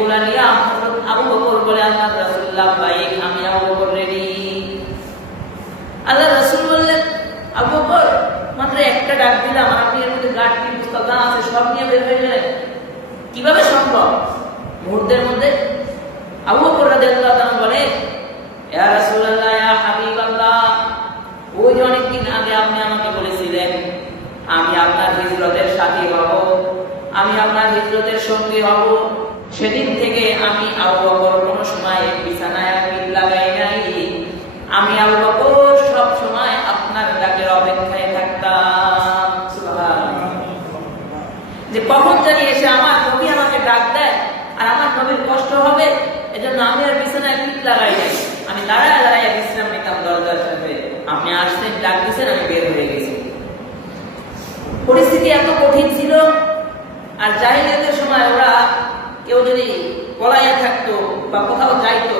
ব্যাগগুলা নিয়ে আবু বকর বলে আল্লাহ রাসূলুল্লাহ বাইক, আমি আবু বকর রেডি। আল্লাহ রাসূল বললেন, আবু বকর মাত্র একটা ডাক দিলাম, আপনি এর মধ্যে গাড়ি পুস্তক আছে সব নিয়ে বের হয়ে গেলেন, কিভাবে সম্ভব? মুহূর্তের মধ্যে আবু বকর রাদিয়াল্লাহু তাআলা বলে, ইয়া রাসূলুল্লাহ, ইয়া হাবিবাল্লাহ, ওই যে অনেকদিন আগে আপনি আমাকে বলেছিলেন আমি আপনার হিজরতের সাথী হব, আমি আপনার হিজরতের সঙ্গী হব, সেদিন থেকে আমি আবু বকর কোনো সময় বিছানায় পিঠ লাগাই নাই। আমি আবু বকর সব সময় আপনার ডাকের অপেক্ষায় থাকতাম। সুবহানাল্লাহ। যে কখন জানি এসে আমার নবী আমাকে ডাক দেয় আর আমার নবীর কষ্ট হবে, এজন্য আমি আর বিছানায় পিঠ লাগাই নাই, আমি দাঁড়ায় দাঁড়ায় বিশ্রাম নিতাম দরজার সাথে। আপনি আসছেন, ডাক দিয়েছেন, আমি বের হয়ে গেছি। পরিস্থিতি এত কঠিন ছিল। আর জাহিলিয়াতের সময় ওরা কেউ যদি পলাইয়া থাকতো বা কোথাও যাইতো,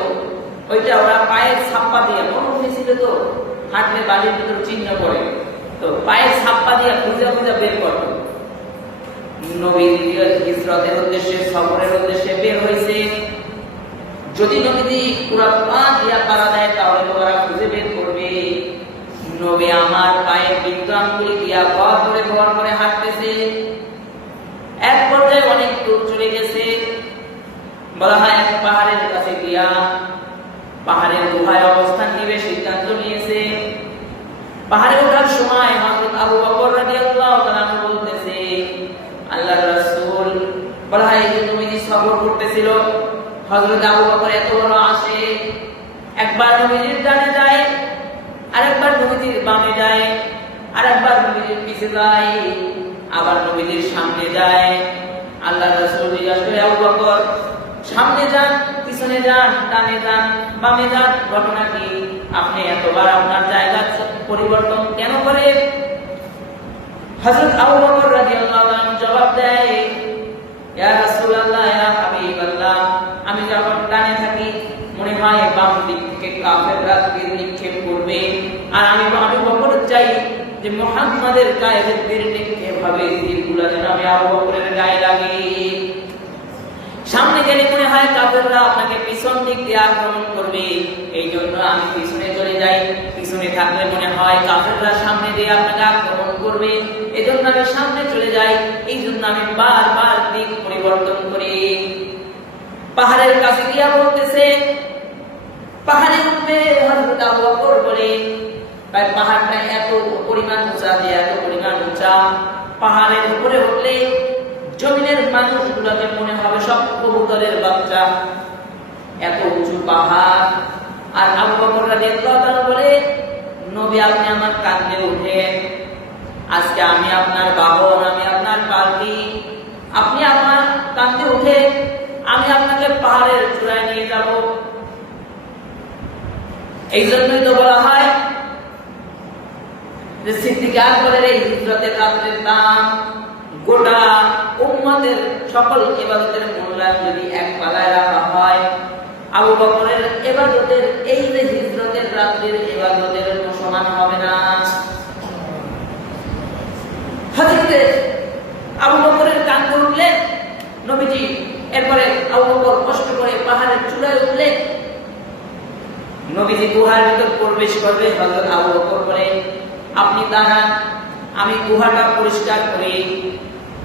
ওইটা ওরা পায়ের ছাপ্পা দিয়ে, মরুভূমি ছিল তো, হাঁটলে বালির ভিতর চিহ্ন পড়ে, তো পায়ের ছাপ্পা দিয়ে খুঁজা খুঁজা বের করতো। নবীর হিজরতের উদ্দেশ্যে, সফরের উদ্দেশ্যে বের হয়েছে, যদি নবী পুরা পা দিয়া পাড়া দেয় তাহলে ওরা খুঁজে বের করবে। নবী আমার পায়ের বৃদ্ধ আঙ্গুলি দিয়া ঘর করে হাঁটতেছে। এক পর্যায়ে অনেক দূর চলে গেছে, বলা হয় এক পাহাড়ের কাছে গিয়া পাহাড়ের গুহায় অবস্থান নিবে সিদ্ধান্ত নিয়েছে। পাহাড়ে ওঠার সময় হযরত আবু বকর রাদিয়াল্লাহু তাআলা বলতেছে, আল্লাহর রাসূল, বলা হয় যে তুমি যে সফর করতেছিল, হযরত আবু বকর এত বড় আসে, একবার নবীজির ডানে যায়, আরেকবার নবীজির বামে যায়, আরেকবার নবীজির পিছে যায়, আবার নবীজির সামনে যায়। আল্লাহর রাসূল জিজ্ঞাসা করে, আবু বকর সামনে যান, পিছনে যান, ডানে যান, বামে যান, ঘটনা কি? আপনি এতবার আপনার জায়গা পরিবর্তন কেন করেন? হযরত আবু বকর রাদিয়াল্লাহু আনহু জবাব দেয়, ইয়া রাসূলুল্লাহ, ইয়া হাবিবাল্লাহ, আমি যখন ডানে থাকি মনে হয় বাম দিক থেকে কাফেররা তীর নিক্ষেপ করবে, আর আমি বকর চাই যে মুহাম্মাদের গায়ে তীর নিক্ষেপ হবে, তীরগুলো যেন আমি আবু বকরের গায়ে লাগে। সামনে গেলে মনে হয় কাফেররা আপনাকে পিছন দিক দিয়ে আক্রমণ করবে, এই জন্য আমি পিছনে চলে যাই। পিছনে থাকলে মনে হয় কাফেররা সামনে দিয়ে আপনাকে আক্রমণ করবে, এই জন্য আমি সামনে চলে যাই। এই জন্য আমি বারবার দিক পরিবর্তন করি। পাহাড়ের কাছে গিয়া বলতেছে, পাহাড়ে উঠবে হযরত আবু বকর বলে, তাই পাহাড়টা এত পরিমাণ উঁচা, যে এত পরিমাণ উঁচা, পাহাড়ের উপরে উঠলে জমিনের মানুষগুলোকে মনে হবে সব কবুতরের বাচ্চা, এত উঁচু পাহাড়। আর আবু বকর রাদিয়াল্লাহু তাআলা বলে, নবী আপনি আমার কাঁধে উঠেন, আজকে আমি আপনার বাহন, আমি আপনার পালকি, আপনি আমার কাঁধে উঠে আমি আপনাকে পাহাড়ের চূড়ায় নিয়ে যাব। এই জন্যই তো বলা হয় যে সিদ্দিক আকবরের এই হিজরতের রাতের দাম গোটা উম্মতের সকল ইবাদতের মূল্যায়ন যদি এক পালায় রাখা হয়, আবু বকরের ইবাদতের এই যে হিজরতের রাতের ইবাদতের সমান হবে না। হযরত আবু বকরের কাঁধে উঠলেন নবীজি, এরপরে আবু বকর কষ্ট করে পাহাড়ের চূড়ায় উঠলেন। নবীজি গুহার ভিতর প্রবেশ করবে। হযরত আবু বকর বলে, আপনি দাঁড়ান, আমি গুহাটা পরিষ্কার করি,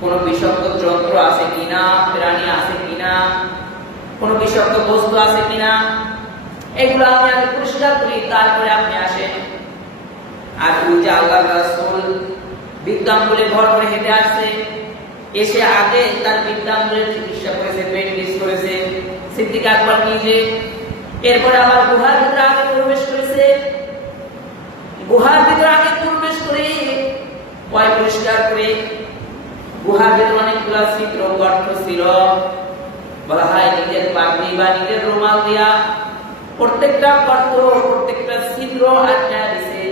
কোনো বিষাক্ত যন্ত্র আছে কিনা, প্রাণী আছে কিনা, কোনো বিষাক্ত বস্তু আছে কিনা, এগুলো আমি আগে পরিষ্কার করি, তারপরে আপনি আসেন। আর ওই যে আল্লাহর রাসূল বিদ্যাঙ্গুলে ভর করে হেঁটে আসছে, এসে আগে তার বিদ্যাঙ্গুলের চিকিৎসা করেছে, ব্যান্ডেজ করেছে সিদ্দিক আকবর নিজে। এরপরে আবার গুহার ভিতরে আগে প্রবেশ করেছে, গুহার ভিতরে আগে প্রবেশ করে পয় পরিষ্কার করে, গুহার ভিতরে অনেকগুলো ছিদ্র গর্ত ছিল, বলা হয় নিজের পাগড়ি বা নিজের রুমাল দিয়া প্রত্যেকটা গর্ত, প্রত্যেকটা ছিদ্র আটকায় দিছে।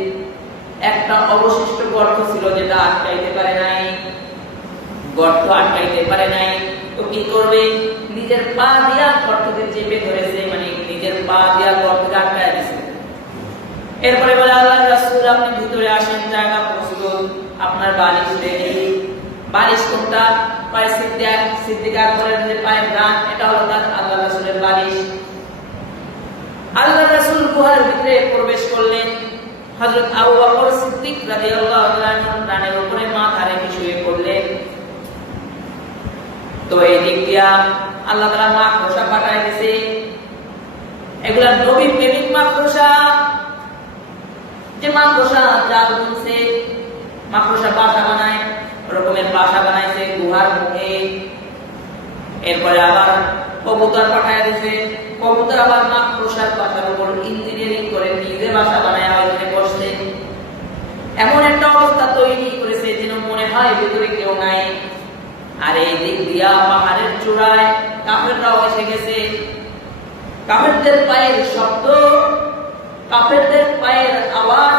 একটা অবশিষ্ট গর্ত ছিল যেটা আটকাইতে পারে নাই, গর্ত আটকাইতে পারে নাই, তো কি করবে? নিজের পা দিয়া গর্তকে চেপে ধরেছে, মানে নিজের পা দিয়া গর্তকে আটকায় দিছে। এরপরে বলে, আল্লাহর রাসূল আপনি ভিতরে আসেন, জায়গা প্রস্তুত, আপনার বালিশ রেডি, বালিশ কোনটা? পায়ে সিদ্দিক আকবরের যে পায়ের রান, এটা হলো তার আল্লাহ রাসূলের বালিশ। আল্লাহ রাসূল গুহার ভিতরে প্রবেশ করলেন। হযরত আবু বকর সিদ্দিক রাদিয়াল্লাহু তাআলা রানের উপরে মাথা রেখে শুয়ে পড়লেন। তো এই দিক দিয়া আল্লাহ তাআলা মাকড়সা পাঠায় দিয়েছে। এগুলা নবী প্রেমিক মাকড়সা, যে মাকড়সা জাল বুনছে, মাকড়সা বাসা বানায়, ওরকমের বাসা বানাইছে গুহার মুখে। এরপরে আবার কবুতর পাঠায় দিয়েছে, কবুতর আবার মাকড়সার বাসার উপর ইঞ্জিনিয়ারিং করে নিজে বাসা বানায় ওইখানে বসছে। এমন একটা অবস্থা তৈরি করেছে যেন মনে হয় ভিতরে কেউ নাই। আর এই দিক দিয়া পাহাড়ের চূড়ায় কাফেররাও এসে গেছে। কাফেরদের পায়ের শব্দ, কাফেরদের পায়ের আওয়াজ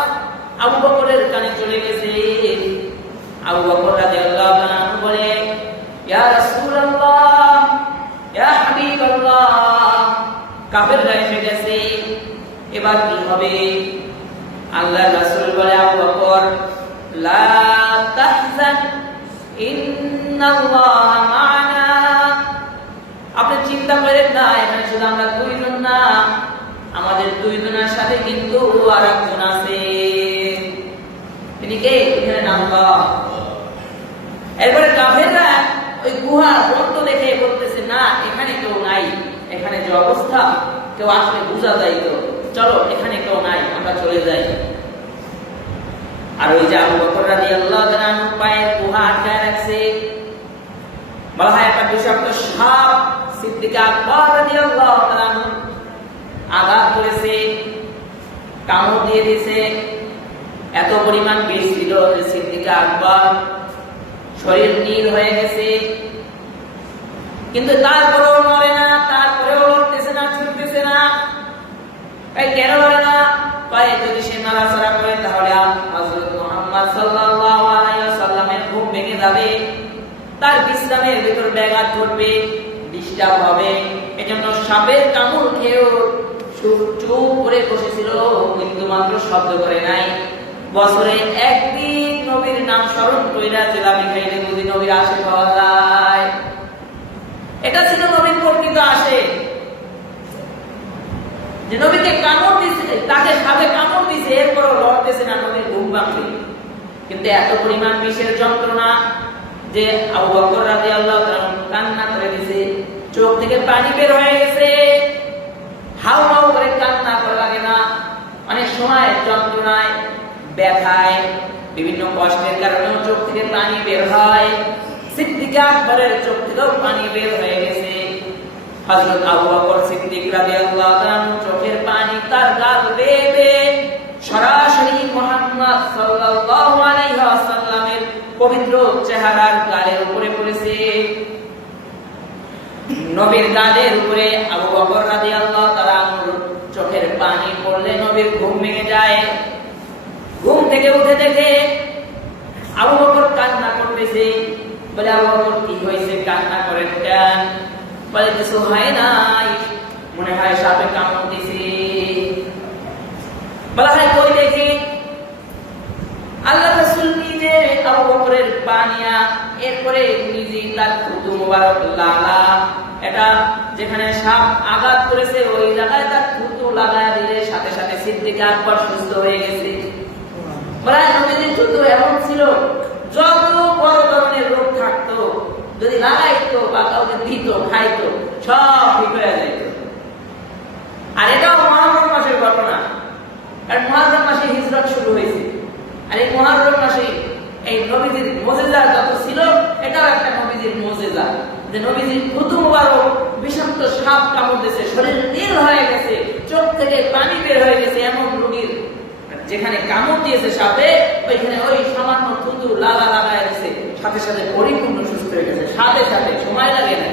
আবু বকরের কানে চলে গেছে। আবু বকর রাদিয়াল্লাহু তাআলা বলে, ইয়া রাসূলুল্লাহ, ইয়া হাবিবাল্লাহ, কাফেররা এসে গেছে, এবার কি হবে? আল্লাহর রাসূল বলে, আবু বকর, লা তাহজান ইন্নাল্লাহা মা'ানা। আপনি চিন্তা করেন না, এখানে শুধু আমরা দুইজন না, আমাদের দুইজনের সাথে কিন্তু আরেকজন আছে। তিনি কে? এখানে নাম আল্লাহ। এরপরে কাফেররা ওই গুহা বন্ধ দেখে বলতেছে, না এখানে কেউ নাই, এখানে যে অবস্থা কেউ আসলে বোঝা যায়, তো চলো এখানে কেউ নাই, আমরা চলে যাই। আর ওই যে আবু বকর রাদিয়াল্লাহু তাআলা পায়ের গুহা আটকায় রাখছে। বলা হয় একটা বিষাক্ত সাপ সিদ্দিক আকবর রাদিয়াল্লাহু তাআলা আঘাত করেছে, কামড় দিয়ে দিয়েছে। এত পরিমাণ বিষ ছিল যে সিদ্দিক আকবর শরীর নীল হয়ে গেছে, কিন্তু তারপরেও মরে না, তারপরেও লড়তেছে না, ছুটতেছে না। কেন লড়ে না? যদি সে নাড়াচাড়া করে তাহলে হযরত মুহাম্মদ সাল্লাল্লাহু আলাইহি ওয়াসাল্লামের ঘুম ভেঙে যাবে, তার বিশ্রামের ভিতর ব্যাঘাত ঘটবে, ডিস্টার্ব হবে। এজন্য সাপের কামড় খেয়েও চুপ করে বসেছিল, কিন্তু মাত্র শব্দ করে নাই। বছরে একদিন নবীর নাম স্মরণ কইরা জেলামি খাইলে যদি নবীর আশে পাওয়া যায়, এটা ছিল নবীর প্রকৃত আশে। যে নবীকে কামড় দিছে, তাকে সাপে কামড় দিছে, এরপরও লড়তেছে না, নবীর ঘুম ভাঙবে। কিন্তু এত পরিমাণ বিষের যন্ত্রণা যে আবু বকর রাদিয়াল্লাহু তাআলা কান্না করে দিছে, চোখ থেকে পানি বের হয়ে গেছে, হাউ হাউ করে কান্না করা লাগে না। অনেক সময় যন্ত্রণায়, ব্যথায়, বিভিন্ন কষ্টের কারণে চোখ থেকে পানি বের হয়। সিদ্দিক আকবরের চোখ থেকেও পানি বের হয়ে গেছে। হযরত আবু বকর সিদ্দিক রাদিয়াল্লাহু তাআলা চোখের পানি তার গাল বেয়ে সরাসরি মুহাম্মদ সাল্লাল্লাহু আলাইহি ওয়াসাল্লামের পবিত্র চেহারার গালের উপরে পড়েছে। নবীর গালের উপরে আবু বকর রাদিয়াল্লাহু তাআলা চোখের পানি পড়লে নবীর ঘুম ভেঙে যায়। ঘুম থেকে উঠে দেখে আবু বকর কান্না করতেছে। বলে, আবু বকর কি হয়েছে, কান্না করেন কেন? বলে, কিছু হয় নাই, মনে হয় সাপে কামড় দিছে। বলা হয় কই দেখি। আল্লাহ রাসূল নিজে আবু বকরের পানিয়া, এরপরে নিজে তার থুতু মোবারক লালা, এটা যেখানে সাপ আঘাত করেছে ওই জায়গায় তার থুতু লাগায় দিলে সাথে সাথে সিদ্দিক আকবর সুস্থ হয়ে গেছে। বলা হয় নবীর থুতু এমন ছিল, যত বড় ধরনের রোগ থাকতো যদি লাগাইতো বা কাউকে দিত, খাইতো, সব ঠিক হয়ে যাইত। আর এটাও মুহররম মাসের ঘটনা, কারণ মুহররম মাসে হিজরত শুরু হয়েছে। আর এই মুহররম মাসে এই নবীজির মুজিজা যত ছিল, এটাও একটা নবীজির মুজিজা, যে নবীজির থুতু মোবারক বিষাক্ত সাপ কামড় দিয়েছে, শরীর নীল হয়ে গেছে, চোখ থেকে পানি বের হয়ে গেছে। এমন রোগীর যেখানে কামড় দিয়েছে সাপে, ওইখানে ওই সামান্য থুতু লালা লাগায় দিয়েছে, সাথে সাথে পরিপূর্ণ সুস্থ হয়ে গেছে, সাথে সাথে, সময় লাগে না।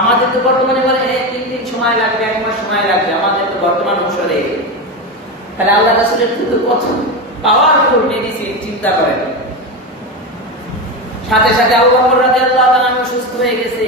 আমাদের তো বর্তমানে বলে 3 দিন সময় লাগবে, 1 মাস সময় লাগবে, আমাদের তো বর্তমান অনুসারে। তাহলে আল্লাহ রাসূলের থুতু কত পাওয়ারফুল মেডিসিন, চিন্তা করেন। সাথে সাথে আবু বকর রাদিয়াল্লাহু তাআলা সুস্থ হয়ে গেছে।